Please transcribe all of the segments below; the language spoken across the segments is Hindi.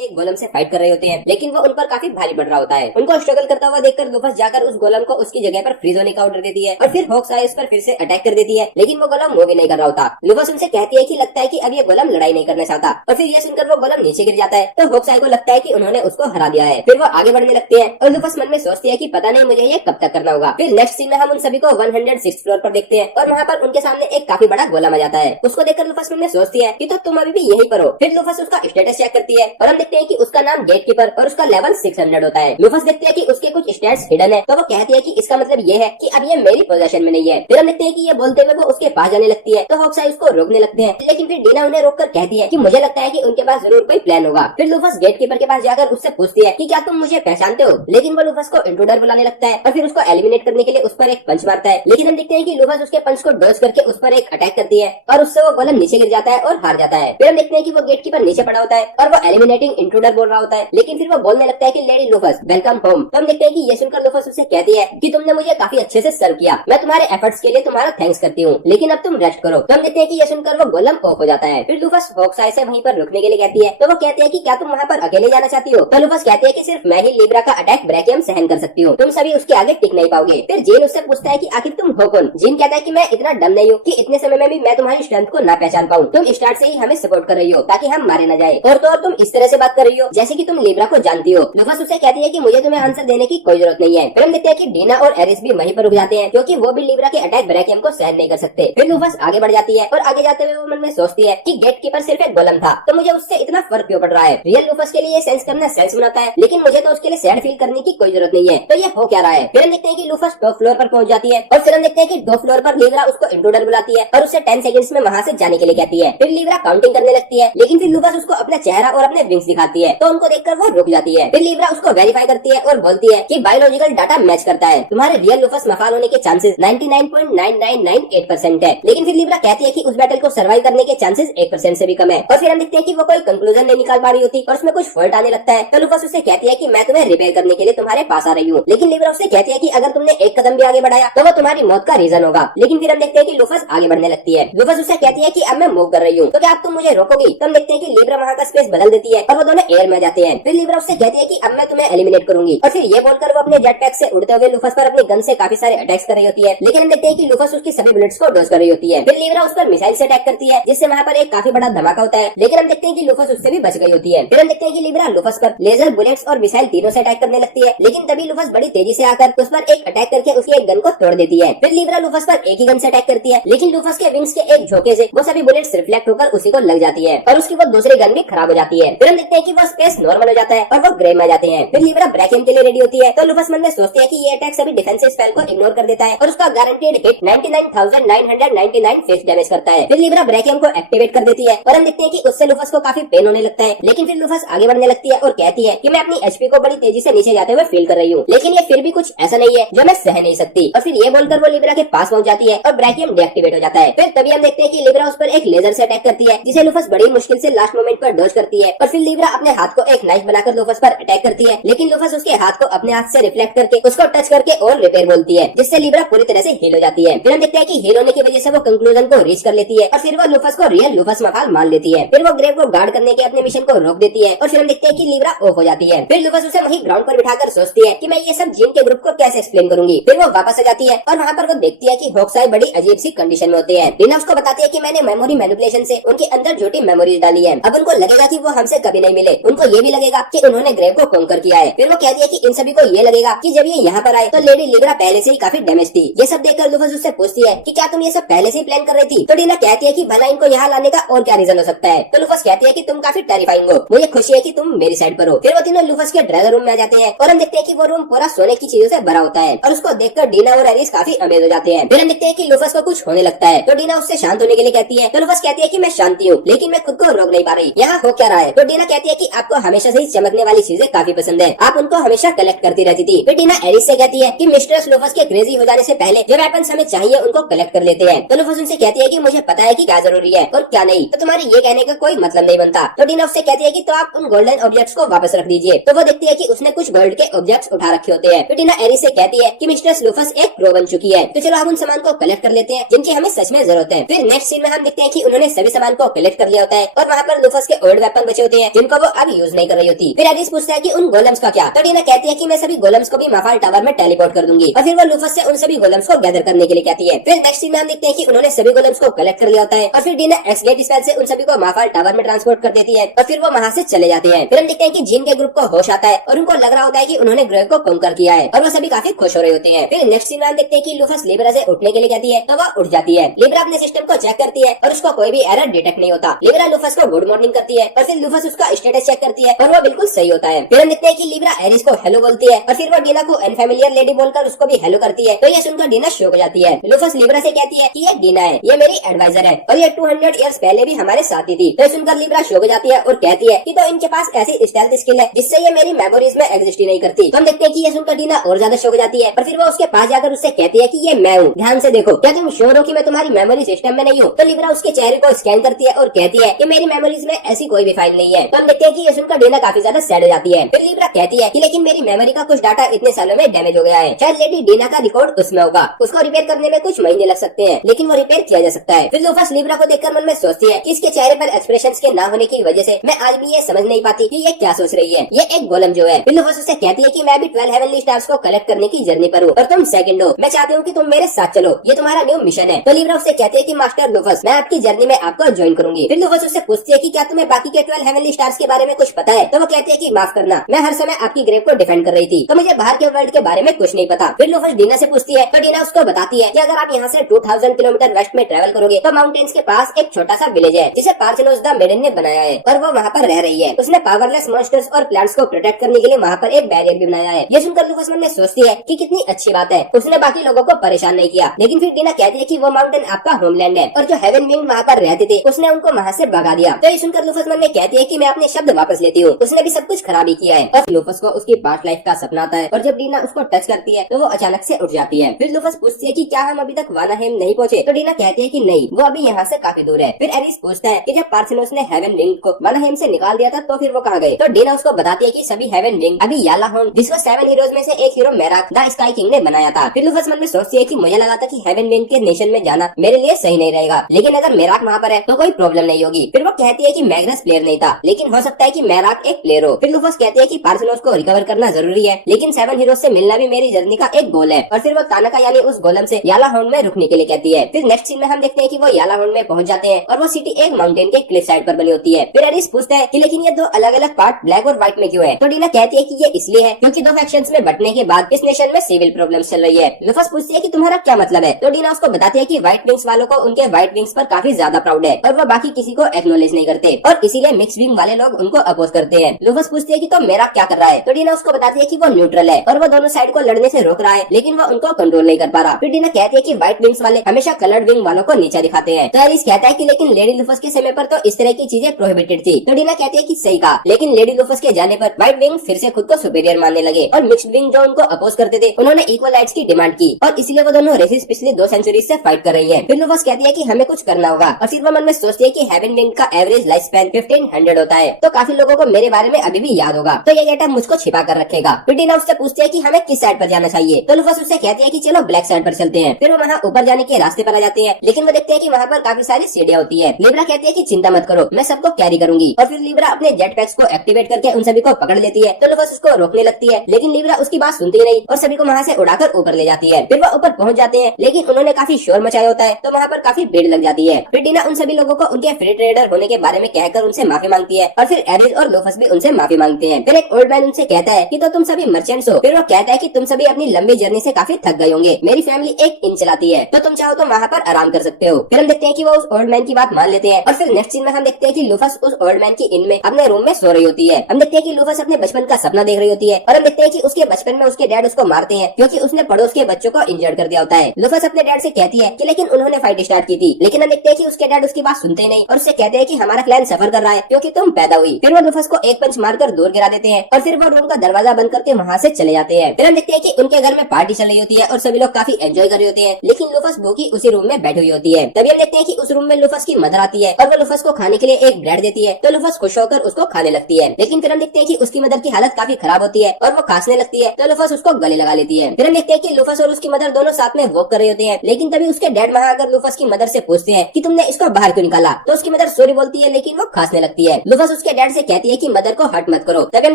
एक गोलम से फाइट कर रहे होते हैं, लेकिन वो उन पर काफी भारी पड़ रहा होता है। उनको स्ट्रगल करता हुआ देखकर लूफस जाकर उस गोलम को उसकी जगह पर फ्रीज होने का ऑर्डर देती है और फिर हॉक्सआई उस पर फिर से अटैक कर देती है, लेकिन वो गोलम मूव भी नहीं कर रहा होता। लूफस उनसे कहती है कि लगता है कि अब ये गोलम लड़ाई नहीं करना चाहता और फिर ये सुनकर वो गोलम नीचे गिर जाता है। तो हॉक्सआई को लगता है कि उन्होंने उसको हरा दिया है। फिर वो आगे बढ़ने लगते हैं और लूफस मन में सोचती है कि पता नहीं मुझे ये कब तक करना होगा। फिर नेक्स्ट सीन में हम उन सभी को 106 फ्लोर पर देखते हैं और वहाँ पर उनके सामने एक काफी बड़ा गोलम आ जाता है। उसको देखकर लूफस मन में सोचती है कि तो तुम अभी भी यहीं पर हो। फिर लूफस उसका स्टेटस चेक करती है और हम देखते हैं कि उसका नाम गेटकीपर और उसका लेवल 600 होता है। लूफस देखते हैं कि उसके कुछ स्टैट्स हिडन है, तो वो कहती है कि इसका मतलब ये है कि अब ये मेरी पोजीशन में नहीं है। फिर हम देखते हैं कि ये बोलते हुए वो उसके पास जाने लगती है, तो हॉक्सआई उसको रोकने लगते हैं, लेकिन फिर डीना उन्हें रोककर कहती है कि मुझे लगता है कि उनके पास जरूर कोई प्लान होगा। फिर लूफस गेटकीपर के पास जाकर उससे पूछती है कि क्या तुम मुझे पहचानते हो, लेकिन वो लूफस को इंट्रूडर बुलाने लगता है और फिर उसको एलिमिनेट करने के लिए उस पर एक पंच मारता है। लेकिन हम देखते हैं कि लूफस उसके पंच को डॉज करके उस पर एक अटैक करती है और उससे वो गोलम नीचे गिर जाता है और हार जाता है। फिर हम देखते हैं कि वो गेटकीपर नीचे पड़ा होता है और वो एलिमिनेटिंग इंट्रूडर बोल रहा होता है, लेकिन फिर वो बोलने लगता है कि लेडी लूफस वेलकम होम। तो हम देखते हैं कि ये सुनकर लूफस उससे कहती है कि तुमने मुझे काफी अच्छे से सर्व किया, मैं तुम्हारे एफर्ट्स के लिए तुम्हारा थैंक्स करती हूँ, लेकिन अब तुम रेस्ट करो। तो हम देखते हैं कि ये सुनकर वो गोलम ऑफ हो जाता है। फिर लूफस हॉक्सआई से वहीं पर रुकने के लिए कहती है, तो वो कहते हैं कि क्या तुम वहाँ पर अकेले जाना चाहती हो। तो लूफस कहते हैं कि सिर्फ मैं ही लीब्रा का अटैक ब्रैकियम सहन कर सकती हूँ, तुम सभी उसके आगे टिक नहीं पाओगे। फिर जीन उससे पूछता है कि आखिर तुम हो कौन। जीन कहता है कि मैं इतना डम नहीं हूँ कि इतने समय में भी मैं तुम्हारी स्ट्रेंथ को ना पहचान पाऊँ, तुम स्टार्ट से ही हमें सपोर्ट कर रही हो ताकि हम मारे न जाए, और तो और तुम इस तरह से बात कर रही हो जैसे कि तुम लीब्रा को जानती हो। लूफस उसे कहती है कि मुझे तुम्हें आंसर देने की कोई जरूरत नहीं है। फिर हम देखते हैं कि डीना और एरिस भी वहीं पर रुक जाते हैं क्योंकि वो भी लीब्रा के अटैक ब्रैकियम को सहन नहीं कर सकते। फिर लूफस आगे बढ़ जाती है और आगे जाते हुए वो मन में सोचती है कि गेटकीपर सिर्फ एक गोलम था, तो मुझे उससे इतना फर्क क्यों पड़ रहा है। रियल लूफस के लिए ये सेंस करना सेंस बनाता है, लेकिन मुझे तो उसके लिए सैड फील करने की कोई जरूरत नहीं है। तो ये हो क्या रहा है। फिर हम देखते हैं कि लूफस टॉप फ्लोर पर पहुंच जाती है और फिर हम देखते हैं कि टॉप फ्लोर पर लीब्रा उसको इंट्रूडर बुलाती है और उससे 10 सेकंड्स में वहाँ से जाने के लिए कहती है। फिर लीब्रा काउंटिंग करने लगती है, लेकिन फिर लूफस उसको अपना चेहरा और अपने विंग्स दिखाती है, तो उनको देखकर वो रुक जाती है। फिर लीब्रा उसको वेरीफाई करती है और बोलती है कि बायोलॉजिकल डाटा मैच करता है, तुम्हारे रियल लूफस मफाल होने के चांसेस 99.9998% है। लेकिन फिर लीब्रा कहती है कि उस बैटल को सर्वाइव करने के चांसेस 1% से भी कम है। और फिर हम देखते हैं कि वो कोई कंक्लूजन नहीं निकाल पा रही होती और उसमें कुछ फॉल्ट आने लगता है। तो लूफस उससे कहती है कि मैं तुम्हें रिपेयर करने के लिए तुम्हारे पास आ रही हूँ, लेकिन लीब्रा उससे कहती है कि अगर तुमने एक कदम भी आगे बढ़ाया तो वो तुम्हारी मौत का रीजन होगा। लेकिन फिर हम देखते हैं कि लूफस आगे बढ़ने लगती है। लूफस उससे कहती है कि अब मैं मूव कर रही हूँ, तो क्या आप तुम मुझे रोकोगी। तो हम देखते हैं कि लीब्रा वहाँ का स्पेस बदल देती है और वो दोनों एयर में जाते हैं। फिर लीब्रा उससे कहती है कि अब मैं तुम्हें एलिमिनेट करूंगी, और फिर ये बोलकर वो अपने जेट पैक से उड़ते हुए लूफस पर अपनी गन से काफी सारे अटैक्स कर रही होती है। लेकिन हम देखते हैं कि लूफस उसकी सभी बुलेट्स को डॉज कर रही होती है। फिर लीब्रा उस पर मिसाइल से अटैक करती है, जिससे वहाँ पर एक काफी बड़ा धमाका होता है, लेकिन हम देखते हैं कि लूफस उससे भी बच गई होती है। फिर हम देखते हैं कि लीब्रा लूफस पर लेजर, बुलेट्स और मिसाइल तीनों से अटैक करने लगती है, लेकिन तभी लूफस बड़ी तेजी से आकर उस पर एक अटैक करके उसकी एक गन को तोड़ देती है। फिर लीब्रा लूफस पर एक ही गन से अटैक करती है, लेकिन लूफस के विंग्स के एक झोंके से वो सभी बुलेट्स रिफ्लेक्ट होकर उसी को लग जाती है और उसकी वो दूसरी गन भी खराब हो जाती है। फिर हम देखते हैं कि वो स्पेस नॉर्मल हो जाता है और वो ग्रे में जाते हैं। फिर लीब्रा ब्रैकियम के लिए रेडी होती है, तो लूफस मन में सोचती है कि ये अटैक सभी डिफेंसिव स्पेल को इग्नोर कर देता है और उसका गारंटीड हिट 99,999 फेस डैमेज करता है। फिर लीब्रा ब्रैकियम को एक्टिवेट कर देती है और हम देखते हैं कि उससे लूफस को काफी पेन होने लगता है, लेकिन फिर लूफस आगे बढ़ने लगती है और कहती है कि मैं अपनी एचपी को बड़ी तेजी से नीचे जाते हुए फील कर रही हूँ, लेकिन ये फिर भी कुछ ऐसा नहीं है जो मैं सह नहीं सकती। और फिर ये बोलकर वो लीब्रा के पास पहुंच जाती है और ब्रैकियम डीएक्टिवेट हो जाता है। फिर तभी हम देखते हैं कि लीब्रा उस पर एक लेजर से अटैक करती है, जिसे लूफस बड़ी मुश्किल से लास्ट मोमेंट पर डॉज करती है। और फिर लीब्रा अपने हाथ को एक नाइफ बनाकर लूफस पर अटैक करती है, लेकिन लूफस उसके हाथ को अपने हाथ से रिफ्लेक्ट करके उसको टच करके और रिपेयर बोलती है, जिससे लीब्रा पूरी तरह से हील हो जाती है। फिर हम देखते हैं कि हील होने की वजह से वो कंक्लूजन को रीच कर लेती है और फिर वो लूफस को रियल लूफस मफाल मान लेती है। फिर वो ग्रेव को गार्ड करने के अपने मिशन को रोक देती है और फिर हम देखते हैं कि लीब्रा ऑफ हो जाती है। फिर लूफस उसे वहीं ग्राउंड पर बिठाकर सोचती है कि मैं ये सब जीन के ग्रुप को कैसे एक्सप्लेन करूंगी। फिर वो वापस आ जाती है और वहाँ पर वो देखती है कि हॉक्सआई बड़ी अजीब सी कंडीशन में होते हैं। डीना उसको बताती है कि मैंने मेमोरी मैनिपुलेशन से उनके अंदर झूठी मेमोरीज डाली है, अब उनको लगेगा कि वो हमसे कभी नहीं मिले, उनको ये भी लगेगा कि उन्होंने ग्रेव को कॉन्कर किया है। फिर वो कहती है कि इन सभी को ये लगेगा कि जब ये यहाँ पर आए तो लेडी लीब्रा पहले से ही काफी डैमेज थी। ये सब देखकर लूफस उससे पूछती है कि क्या तुम ये सब पहले से ही प्लान कर रही थी। तो डीना कहती है कि भला इनको यहाँ लाने का और क्या रीजन हो सकता है। तो लूफस कहती है कि तुम काफी टेरिफाइंग हो, मुझे खुशी है कि तुम मेरी साइड पर हो। फिर वो तीनों लूफस के ड्रेजर रूम में आ जाते हैं और हम देखते हैं कि वो रूम पूरा सोने की चीजों से भरा होता है और उसको देखकर डीना और एरिस काफी अमेज हो जाते हैं। फिर हम देखते हैं कि लूफस को कुछ होने लगता है, तो डीना उससे शांत होने के लिए कहती है। तो लूफस कहती है कि मैं शांति हूँ, लेकिन मैं खुद को रोक नहीं पा रही, यहाँ हो क्या रहा है। तो डीना कहती है कि आपको हमेशा से ही चमकने वाली चीजें काफी पसंद है, आप उनको हमेशा कलेक्ट करती रहती थी। फिर डीना एरिस से कहती है कि मिस्टर लूफस के क्रेजी हो जाने से पहले जो वेपन्स हमें चाहिए उनको कलेक्ट कर लेते हैं। तो लूफस उनसे कहती है कि मुझे पता है कि क्या जरूरी है और क्या नहीं, तो तुम्हारे ये कहने का कोई मतलब नहीं बनता। तो डीना उससे कहती है कि तो आप उन गोल्डन ऑब्जेक्ट्स को वापस रख दीजिए। तो वो देखती है कि उसने कुछ गोल्ड के ऑब्जेक्ट्स उठा रखे होते हैं। तो डीना एरिस से कहती है कि मिस्टर लूफस एक प्रो बन चुकी है, तो चलो हम उन सामान को कलेक्ट कर लेते हैं जिनकी हमें सच में जरूरत है। फिर नेक्स्ट सीन में हम देखते हैं कि उन्होंने सभी सामान को कलेक्ट कर लिया होता है और वहाँ पर लूफस के ओल्ड वेपन बचे होते हैं जिनको जिनको वो अब यूज नहीं कर रही होती। फिर एरिस पूछता है कि उन गोलम्स का क्या, तो डीना कहती है कि मैं सभी गोलम्स को भी माफाल टावर में टेलीपोर्ट कर दूंगी। और फिर वो लूफस से उन सभी गोलम्स को गैदर करने के लिए कहती है। फिर नेक्स्ट सीन में हम देखते हैं कि उन्होंने सभी गोलम्स को कलेक्ट कर लिया होता है और फिर डीना एक्स गेट स्पेल से उन सभी को माफाल टावर में ट्रांसपोर्ट कर देती है और फिर वो वहाँ से चले जाते हैं। फिर हम देखते हैं कि जिन के ग्रुप को होश आता है और उनको लग रहा होता है कि उन्होंने ग्रेव को कंकर किया है और वो सभी काफी खुश हो रहे होते हैं। फिर नेक्स्ट सीन में हम देखते हैं कि लूफस लिब्रा से उठने के लिए कहती है तो वो उठ जाती है। लिब्रा अपने सिस्टम को चेक करती है और उसको कोई भी एरर डिटेक्ट नहीं होता। लिब्रा लूफस को गुड मॉर्निंग करती है और फिर लूफस उसका स्टेटस चेक करती है और वो बिल्कुल सही होता है। फिर हम देखते हैं कि लिब्रा एरिस को हेलो बोलती है और फिर वो डीना को अनफैमिलियर लेडी बोलकर उसको भी हेलो करती है। तो ये सुनकर डीना शॉक हो जाती है। लूफस लिब्रा से कहती है कि ये डीना है, ये मेरी एडवाइजर है और ये 200 इयर्स पहले भी हमारे साथ ही थी। तो सुनकर लिब्रा शॉक हो जाती है और कहती है कि तो इनके पास ऐसी स्टेल्थ स्किल है जिससे ये मेरी मेमोरीज में एग्जिस्ट ही नहीं करती। तो हम देखते हैं कि ये सुनकर डीना और ज्यादा शॉक हो जाती है और फिर वो उसके पास जाकर उससे कहती है कि ये मैं हूँ, ध्यान से देखो, क्या तुम श्योर हो कि मैं तुम्हारी मेमोरी सिस्टम में नहीं हूँ? तो लिब्रा उसके चेहरे को स्कैन करती है और कहती है कि मेरी मेमोरीज में ऐसी कोई भी फाइल नहीं है। तो हम देखते हैं कि ये सुनकर डीना काफी ज्यादा सैड हो जाती है। फिर लिब्रा कहती है कि लेकिन मेरी मेमोरी का कुछ डाटा इतने सालों में डैमेज हो गया है, शायद लेडी डीना का रिकॉर्ड उसमें होगा, उसको रिपेयर करने में कुछ महीने लग सकते हैं लेकिन वो रिपेयर किया जा सकता है। फिर लूफस लिब्रा को देखकर मन में सोचती है कि इसके चेहरे पर एक्सप्रेशंस के ना होने की वजह से मैं आज भी ये समझ नहीं पाती कि ये क्या सोच रही है, ये एक गोलम जो है। फिर लूफस उससे कहती है कि मैं भी 12 हेवनली स्टार्स को कलेक्ट करने की जर्नी पर हूँ और तुम सेकंड हो, मैं चाहती हूँ कि तुम मेरे साथ चलो, ये तुम्हारा न्यू मिशन है। तो लिब्रा उससे कहती है कि मास्टर लूफस मैं आपकी जर्नी में आपको ज्वाइन करूंगी। फिर लूफस उससे पूछती है कि क्या तुम्हें बाकी के 12 हेवनली स्टार्स के बारे में कुछ पता है? तो वो कहती है कि माफ करना, मैं हर समय आपकी ग्रेव को डिफेंड कर रही थी तो मुझे बाहर के वर्ल्ड के बारे में कुछ नहीं पता। फिर लूफस डीना से पूछती है तो डीना उसको बताती है कि अगर आप यहाँ से 2000 किलोमीटर वेस्ट में ट्रेवल करोगे तो माउंटेन्स के पास एक छोटा सा विलेज है जिसे पार्थिनोस द मेडन ने बनाया है और वो वहाँ पर रह रही है। उसने पावरलेस मॉन्स्टर्स और प्लांट्स को प्रोटेक्ट करने के लिए वहाँ पर एक बैरियर भी बनाया है। ये सुनकर लूफस मन में सोचती है कि कितनी अच्छी बात है, उसने बाकी लोगों को परेशान नहीं किया। लेकिन फिर डीना कहती है कि वो माउंटेन आपका होमलैंड है और जो हेवन विंग वहाँ पर रहती थी उसने उनको वहाँ से भगा दिया। तो ये सुनकर लूफस मन में कहती है कि मैं अपने शब्द वापस लेती हूँ, उसने भी सब कुछ खराबी किया है। और लूफस को उसकी पास्ट लाइफ का सपना आता है और जब डीना उसको टच करती है तो वो अचानक से उठ जाती है। फिर लूफस पूछती है कि क्या हम अभी तक वानाहेम नहीं पहुँचे? तो डीना कहती है कि नहीं, वो अभी यहाँ से काफी दूर है। फिर एरिस पूछता है कि जब पार्थिनोस ने हेवन विंग को वानाहेम से निकाल दिया था तो फिर वो कहाँ गए? तो डीना उसको बताती है कि सभी हेवन विंग अभी यालाहोन, जिसको 7 हीरोज में से एक hero Merak the sky king ने बनाया था। फिर लूफस मन में सोचती है कि मुझे लगा था कि हेवन विंग के नेशन में जाना मेरे लिए सही नहीं रहेगा, लेकिन अगर मेराक वहाँ पर है तो कोई प्रॉब्लम नहीं होगी। फिर वो कहती है कि मैग्नस प्लेयर नहीं था लेकिन हो सकता है कि मेराक एक प्लेयर हो। फिर लूफस कहती है कि पार्थिनोस को रिकवर करना जरूरी है लेकिन 7 हीरोज से मिलना भी मेरी जर्नी का एक गोल है। और फिर वो तानका यानी उस गोलम से यालाहोन में रुकने के लिए कहती है। फिर नेक्स्ट सीन में हम देखते हैं कि वो यालाहोन में पहुंच जाते हैं और वो सिटी एक माउंटेन के क्लिफ साइड पर बनी होती है। फिर एरिस पूछता है कि लेकिन ये दो अलग अलग पार्ट ब्लैक और व्हाइट में क्यों है? तो डीना कहती है कि ये इसलिए है क्योंकि दो फैक्शंस में बंटने के बाद इस नेशन में सिविल प्रॉब्लम्स चल रही है। लूफस पूछती है कि तुम्हारा क्या मतलब है? तो डीना उसको बताती है कि व्हाइट विंग्स वालों को उनके व्हाइट विंग्स पर काफी ज्यादा प्राउड है और वो बाकी किसी को एक्नॉलेज नहीं करते और इसीलिए मिक्स विंग वाले लोग उनको अपोज करते हैं। लूफस पूछती है कि तो मेरा क्या कर रहा है? तो डीना उसको बताती है कि वो न्यूट्रल है और वो दोनों साइड को लड़ने से रोक रहा है लेकिन वो उनको कंट्रोल नहीं कर पा रहा। फिर डीना कहती है कि व्हाइट विंग्स वाले हमेशा कलर्ड विंग वालों को नीचा दिखाते हैं। तो एरिस कहता है कि लेकिन लेडी लूफस के समय पर तो इस तरह की चीजें प्रोहिबिटेड थी। तो डीना कहती है कि सही कहा, लेकिन लेडी लूफस के जाने पर व्हाइट विंग फिर से खुद को सुपीरियर मानने लगे और मिक्स्ड विंग जो उनको अपोज करते थे उन्होंने इक्वल राइट्स की डिमांड की और इसलिए वो दोनों रेसेस पिछली 2 सेंचुरी से फाइट कर रही है। फिर लूफस कहती है कि हमें कुछ करना होगा और फिर वो मन में सोचती है कि हेवन विंग का एवरेज लाइफ स्पैन 1500 होता है तो काफी लोगों को मेरे बारे में अभी भी याद होगा, तो ये डेटा मुझको छिपा कर रखेगा। फिर डीना उससे पूछती है कि हमें किस साइड पर जाना चाहिए? तो लूफस उससे कहती है कि चलो ब्लैक साइड पर चलते हैं। फिर वो वहाँ ऊपर जाने के रास्ते पर आ जाते हैं लेकिन वो देखते हैं कि वहाँ पर काफी सारी सीढ़ियाँ होती है। लिब्रा कहती है कि चिंता मत करो, मैं सबको कैरी करूंगी। और फिर लिब्रा अपने जेट पैक्स को एक्टिवेट करके उन सभी को पकड़ लेती है। तो लूफस उसको रोकने लगती है लेकिन लिब्रा उसकी बात सुनती नहीं और सभी को वहाँ से उड़ाकर ऊपर ले जाती है। फिर वो ऊपर पहुँच जाते हैं लेकिन उन्होंने काफी शोर मचाया होता है तो वहाँ पर काफी भीड़ लग जाती है। फिर डीना उन सभी लोगों को उनके फ्री ट्रेडर होने के बारे में कहकर उनसे माफी मांगती है और फिर एरिस और लूफस भी उनसे माफी मांगते हैं। फिर एक ओल्ड मैन उनसे कहता है कि तो तुम सभी मर्चेंट्स हो। फिर वो कहता है कि तुम सभी अपनी लंबी जर्नी से काफी थक गए होंगे, मेरी फैमिली एक इन चलाती है तो तुम चाहो तो वहाँ पर आराम कर सकते हो। फिर हम देखते हैं कि वो उस ओल्ड मैन की बात मान लेते हैं और फिर नेक्स्ट सीन में हम देखते हैं कि लूफस उस ओल्ड मैन की इन में अपने रूम में सो रही होती है। हम देखते हैं कि लूफस अपने बचपन का सपना देख रही होती है और हम देखते हैं कि उसके बचपन में उसके डैड उसको मारते हैं क्योंकि उसने पड़ोस के बच्चों को इंजर्ड कर दिया होता है। लूफस अपने डैड से कहती है कि लेकिन उन्होंने फाइट स्टार्ट की थी, लेकिन हम देखते हैं कि उसके डैड उसकी बात सुनते नहीं और उससे कहते हैं कि हमारा क्लैन सफर कर रहा है क्योंकि तुम पैदा हुई। फिर वो लूफस को एक पंच मारकर दूर गिरा देते हैं और फिर वो रूम का दरवाजा बंद करके वहाँ से चले जाते हैं। फिर हम देखते हैं कि उनके घर में पार्टी चल रही होती है और सभी लोग काफी एंजॉय कर रहे होते हैं लेकिन लूफस भूखी उसी रूम में बैठी हुई होती है। तभी हम देखते हैं कि उस रूम में लूफस की मदर आती है और वो लूफस को खाने के लिए एक ब्रेड देती है तो लूफस खुश होकर उसको खाने लगती है। लेकिन फिर हम देखते हैं कि उसकी मदर की हालत काफी खराब होती है और वो खांसने लगती है तो लूफस उसको गले लगा लेती है। फिर हम देखते हैं कि लूफस और उसकी मदर दोनों साथ में वॉक कर रहे होते हैं लेकिन तभी उसके डैड वहाँ आकर लूफस की मदर से पूछते हैं कि तुमने इसको बाहर क्यों निकाला? तो उसकी मदर सॉरी बोलती है लेकिन वो खांसने लगती है। लूफस उसके डैड से कहती है कि मदर को हर्ट मत करो। तभी हम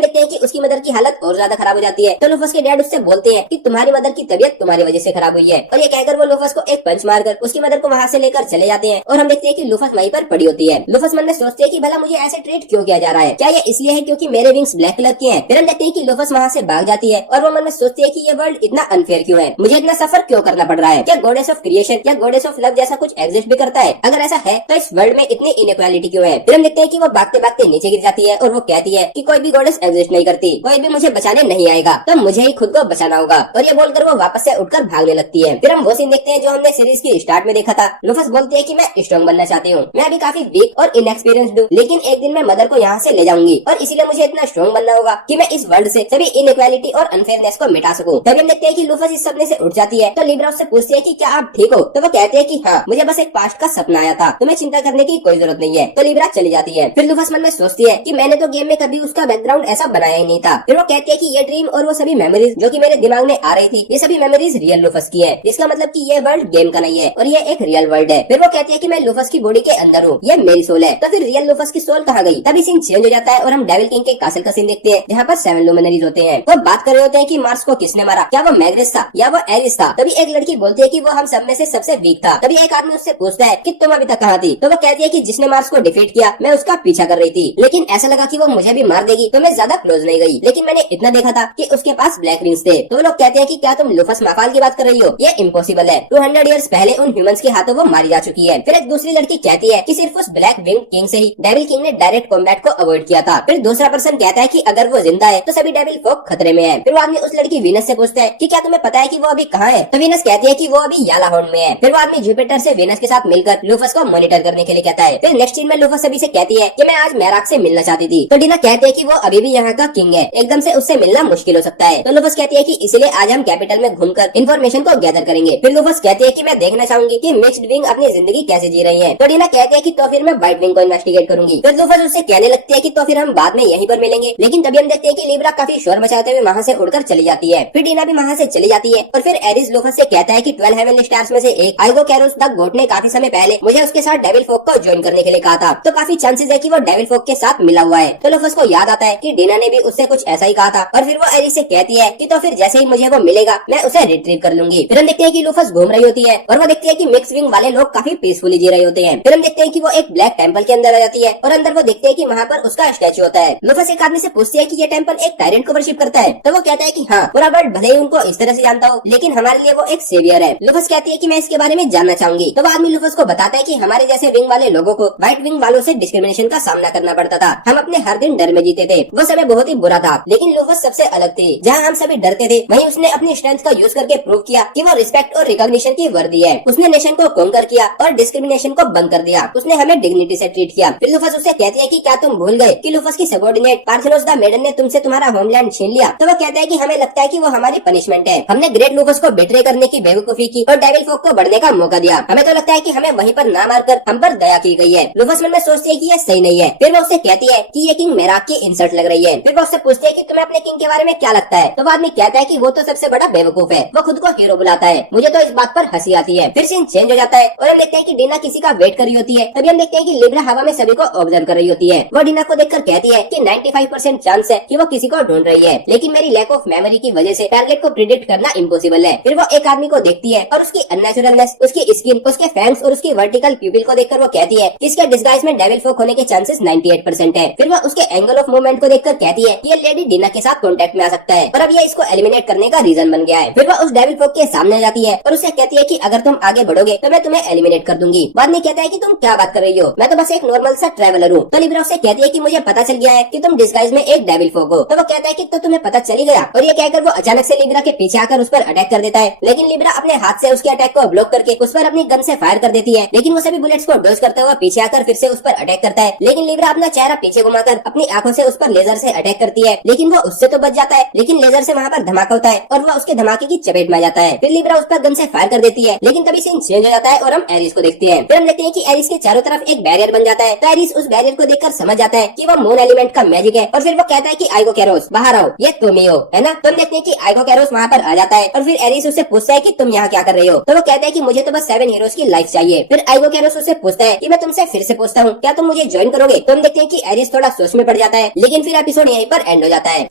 देखते हैं कि उसकी मदर की हालत और ज्यादा खराब हो जाती है। तो लूफस के डैड उससे बोलते हैं कि तुम्हारी मदर की तबीयत तुम्हारी वजह से खराब हुई है, और ये कहकर वो लूफस को एक पंच मारकर उसकी मदर को वहाँ से लेकर चले जाते हैं। और हम देखते हैं कि लूफस वहीं पर पड़ी होती है। लूफस मन में सोचते हैं कि भला मुझे ऐसे ट्रीट क्यों किया जा रहा है, क्या ये इसलिए है क्योंकि मेरे विंग्स ब्लैक कलर के हैं। फिर हम देखते हैं कि लूफस वहाँ से भाग जाती है और वो मन में सोचती है कि ये वर्ल्ड इतना अनफेयर क्यों है, मुझे इतना सफर क्यों करना पड़ रहा है। क्या गॉडेस ऑफ क्रिएशन या गॉडेस ऑफ लव जैसा कुछ एग्जिस्ट भी करता है? अगर ऐसा है तो इस वर्ल्ड में इतनी इनइक्वालिटी क्यों है? फिर हम देखते हैं कि वो भागते भागते नीचे गिर जाती है और वो कहती है कि कोई भी गॉडेस एग्जिस्ट नहीं करती, कोई भी मुझे बचाने नहीं आएगा, तो मुझे ही खुद को बचाना होगा। और ये बोलकर वो वापस से उठकर भागने लगती है। फिर हम वो सीन देखते हैं जो हमने सीरीज की स्टार्ट में देखा था। लूफस बोलती है कि मैं स्ट्रॉन्ग बनना चाहती हूँ, मैं अभी काफी वीक और इनएक्सपीरियंस्ड हूँ, लेकिन एक दिन मैं मदर को यहाँ से ले जाऊंगी और इसीलिए मुझे इतना स्ट्रॉन्ग बनना होगा कि मैं इस वर्ल्ड से सभी इनइक्वालिटी और अनफेयरनेस को मिटा सकूं। तभी हम देखते हैं कि लूफस इस सपने से उठ जाती है। तो लिब्रा उससे पूछती है कि क्या आप ठीक हो? तो वो कहते हैं कि हाँ, मुझे बस एक पास्ट का सपना आया था, तुम्हें चिंता करने की कोई जरूरत नहीं है। तो लिब्रा चली जाती है। फिर लूफस मन में सोचती है कि मैंने तो गेम में कभी उसका बैकग्राउंड ऐसा बनाया ही नहीं था। फिर वो कहती है कि ये ड्रीम और वो सभी मेमोरीज जो कि मेरे दिमाग में आ रही थी, ये सभी मेमोरीज रियल लूफस की है। इसका मतलब कि ये वर्ल्ड गेम का नहीं है और ये एक रियल वर्ल्ड है। फिर वो कहती है कि मैं लूफस की बॉडी के अंदर हूँ, ये मेरी सोल है। तो फिर रियल लूफस की सोल कहाँ गई? तभी सीन चेंज हो जाता है और हम डेविल किंग के कासल का सीन देखते हैं, जहाँ पर 7 लुमिनरीज होते हैं। वो बात कर रहे होते हैं कि मार्स को किसने मारा, क्या वो मैग्रेस था या वो एरिस था। तभी एक लड़की बोलती है कि वो हम सब में से सबसे वीक था। तभी एक आदमी उससे पूछता है कि तुम अभी तक कहाँ थी? तो वो कहती है कि जिसने मार्स को डिफीट किया मैं उसका पीछा कर रही थी, लेकिन ऐसा लगा कि वो मुझे भी मार देगी तो मैं ज्यादा क्लोज नहीं गई, लेकिन मैंने इतना देखा था कि उसके पास ब्लैक विंग्स थे। तो वो लोग कहते हैं कि क्या तुम लूफस माफाल की बात कर रही हो? ये इम्पॉसिबल है, 200 ईयर्स पहले उन ह्यूमंस के हाथों वो मारी जा चुकी है। फिर एक दूसरी लड़की कहती है कि सिर्फ उस ब्लैक विंग किंग से ही डेविल किंग ने डायरेक्ट कॉम्बैट को अवॉइड किया था। फिर दूसरा पर्सन कहता है कि अगर वो जिंदा है तो सभी डेविल फोक खतरे में है। फिर वो आदमी उस लड़की वीनस से पूछता है कि क्या तुम्हें पता है कि वो अभी कहाँ है? तो वीनस कहती है कि वो अभी यालाहॉर्न में है। फिर वो आदमी जुपिटर से वीनस के साथ मिलकर लूफस को मॉनिटर करने के लिए कहता है। फिर नेक्स्ट सीन में लूफस सभी से कहती है कि मैं आज मैराक से मिलना चाहती थी। तो डीना कहते हैं कि वो अभी भी यहाँ का किंग है, एकदम से उससे मिलना मुश्किल हो सकता है। तो लूफस कहती है कि इसीलिए आज हम कैपिटल में घूमकर इन्फॉर्मेशन को गैदर करेंगे। फिर लूफस कहती है कि मैं देखना चाहूंगी कि मिक्स्ड विंग अपनी जिंदगी कैसे जी रही है। तो डीना कहती है कि तो फिर मैं व्हाइट विंग को इन्वेस्टिगेट करूंगी। फिर लूफस उससे कहने लगती है कि तो फिर हम बाद में यहीं पर मिलेंगे, लेकिन तभी हम देखते हैं कि लिब्रा काफी शोर मचाते हुए वहाँ से उड़कर चली जाती है। फिर डीना भी वहाँ से चली जाती है और फिर एरिस लूफस से कहता है कि 12 हेवनली स्टार्स में से एक आइगो कैरोस द गोट ने काफी समय पहले मुझे उसके साथ डेविल फोक को ज्वाइन करने के लिए कहा था, तो काफी चांसेस है कि वो डेविल फोक के साथ मिला हुआ है। तो लूफस को याद आता है कि डीना ने भी उससे कुछ ऐसा ही कहा था और फिर वो एरिस से कहती है कि तो फिर जैसे ही मुझे वो मिलेगा मैं उसे रिट्रीव कर लूंगी। फिर हम देखते हैं कि लूफस घूम रही होती है और वो देखती है कि मिक्स विंग वाले लोग काफी पीसफुली जी रहे होते हैं। फिर हम देखते हैं कि वो एक ब्लैक टेंपल के अंदर आ जाती है और अंदर वो देखते हैं कि वहाँ पर उसका स्टैचू होता है। लूफस एक आदमी से पूछती है कि ये टेंपल एक टायरेंट को वर्शिप करता है? तो वो कहता है कि हाँ, पूरा वर्ल्ड भले ही उनको इस तरह से जानता हो, लेकिन हमारे लिए वो एक सेवियर है। लूफस कहती है कि मैं इसके बारे में जानना चाहूंगी। तो वो आदमी लूफस को बताता है कि हमारे जैसे विंग वाले लोगों को व्हाइट विंग वालों से डिस्क्रिमिनेशन का सामना करना पड़ता था, हम अपने हर दिन डर में जीते थे, वो समय बहुत ही बुरा था, लेकिन लूफस सबसे अलग थी। जहाँ हम सभी डरते थे वहीं उसने अपनी स्ट्रेंथ का यूज करके प्रूव किया कि वो रिस्पेक्ट और रिकॉग्निशन की वर्दी है। उसने नेशन को कॉन्कर किया और डिस्क्रिमिनेशन को बंद कर दिया, उसने हमें डिग्निटी से ट्रीट किया। फिर लूफस उससे कहती है कि क्या तुम भूल गए कि लूफस की सबॉर्डिनेट पार्थेनोस द मेडन ने तुमसे तुम्हारा होमलैंड छीन लिया? तो वो कहता है कि हमें लगता है कि वो हमारी पनिशमेंट है, हमने ग्रेट लूफस को बेट्रे करने की बेवकूफी की और डेविल फोक को बढ़ने का मौका दिया, हमें तो लगता है कि हमें वहीं पर ना मारकर हम पर दया की गई है। लूफस मन में सोचती है कि ये सही नहीं है। फिर वो उससे कहती है कि ये किंग मेराक की इंसल्ट लग रही है। फिर वो उससे पूछती है कि तुम्हें अपने किंग के बारे में क्या लगता है? तो वो आदमी कहता है कि वो तो सबसे बड़ा बेवकूफ है, वो खुद को हीरो बुलाता है, मुझे तो इस बात पर हंसी आती है। फिर सीन चेंज हो जाता है और हम देखते हैं कि डीना किसी का वेट कर रही होती है। तभी हम देखते हैं कि लिब्रा हवा में सभी को ऑब्जर्व कर रही होती है। वो डीना को देखकर कहती है कि 95% चांस है कि वो किसी को ढूंढ रही है, लेकिन मेरी लैक ऑफ मेमोरी की वजह से टारगेट को प्रिडिक्ट करना इम्पॉसिबल है। फिर वो एक आदमी को देखती है और उसकी अननेचुरलनेस, उसकी स्किन, उसके फैंग्स और उसकी वर्टिकल प्यूपिल को देखकर वो कहती है कि इसके डिस्गाइज में डेविल फोक होने के चांसेस 98% है। फिर वो उसके एंगल ऑफ मूवमेंट को देखकर कहती है कि ये लेडी डीना के साथ कॉन्टेक्ट में आ सकता है और अब ये इसको एलिमिनेट करने का रीजन बन गया है। फिर वो उस डेविल फोक के सामने जाती है और उसे कहती है कि अगर तुम आगे बढ़ोगे तो मैं तुम्हें एलिमिनेट कर दूंगी। बाद में कहता है कि तुम क्या बात कर रही हो, मैं तो बस एक नॉर्मल सा ट्रैवलर हूँ। तो लिब्रा उससे कहती है कि मुझे पता चल गया है कि तुम डिस्गाइज में एक डेविल फोक हो। तो वो कहता है कि तो तुम्हें पता चल ही गया, और ये कहकर वो अचानक से लिब्रा के पीछे आकर उस पर अटैक कर देता है, लेकिन लिब्रा अपने हाथ से उसके अटैक को ब्लॉक करके उस पर अपनी गन से फायर कर देती है, लेकिन वो सभी बुलेट्स को डॉज करते हुए पीछे आकर फिर से उस पर अटैक करता है, लेकिन लिब्रा अपना चेहरा पीछे घुमाकर अपनी आंखों से उस पर लेजर से अटैक करती है, लेकिन वो उससे तो बच जाता है, लेकिन लेजर से वहाँ पर धमाका होता है और वो उसके धमाके की चपेट में आ जाता है। फिर लिब्रा उस पर गन से फायर कर देती है, लेकिन तभी सीन चेंज हो जाता है और हम एरिस को देखते हैं। फिर हम देखते हैं कि एरिस के चारों तरफ एक बैरियर बन जाता है। तो एरिस उस बैरियर को देखकर समझ जाता है कि वो मून एलिमेंट का मैजिक है और फिर वो कहता है कि आइगो कैरोस बाहर आओ, ये तुम ही हो, है ना? तो हम देखते हैं कि आइगो कैरोस वहाँ पर आ जाता है और फिर एरिस उससे पूछता है कि तुम यहाँ क्या कर रहे हो? तो वो कहता है कि मुझे तो बस 7 हीरोज की लाइफ चाहिए। फिर आइगो कैरोस उससे पूछता है कि मैं तुमसे फिर से पूछता हूँ, क्या तुम मुझे ज्वाइन करोगे? तो हम देखते देखते हैं कि एरिस थोड़ा सोच में पड़ जाता है, लेकिन फिर एपिसोड यहीं पर एंड हो जाता है।